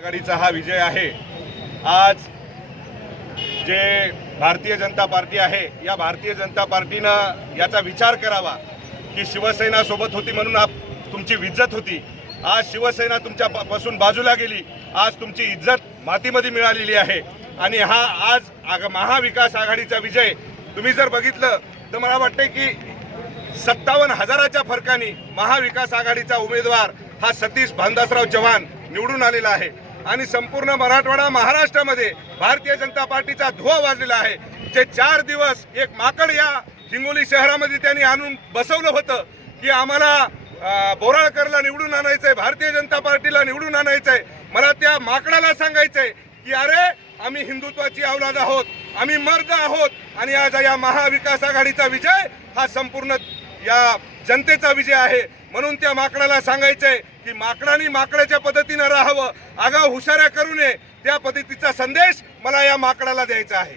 आघाडीचा हा विजय आहे। आज जे भारतीय जनता पार्टी आहे या भारतीय जनता पार्टीनं याचा विचार करावा की शिवसेना सोबत होती म्हणून तुमची इज्जत होती। आज शिवसेना तुमच्यापासून बाजूला गेली, आज तुमची इज्जत मातीमध्ये मिळालेली आहे आणि हा आज महाविकास आघाडीचा विजय तुम्ही जर बघितलं तर मला वाटते की 57,000च्या फरकाने महाविकास आघाडीचा उमेदवार हा सतीश भानदासराव चव्हाण निवडून आलेला आहे आणि संपूर्ण मराठवाडा महाराष्ट्रामध्ये भारतीय जनता पार्टीचा धुवा वाजलेला आहे। जे 4 दिवस एक माकड या हिंगोली शहरामध्ये त्यांनी आणून बसवलं होतं की आम्हाला बोराळकरला निवडून आणायचंय, भारतीय जनता पार्टीला निवडून आणायचंय। मला त्या माकडाला सांगायचंय की अरे आम्ही हिंदुत्वाची औलाद आहोत, आम्ही मर्द आहोत आणि आज या महाविकास आघाडीचा विजय हा संपूर्ण या जनतेचा विजय आहे। म्हणून त्या माकडाला सांगायचंय की माकडांनी माकडाच्या पद्धतीने राहावं, आगाऊ हुशाऱ्या करू नये, त्या पद्धतीचा संदेश मला या माकडाला द्यायचा आहे।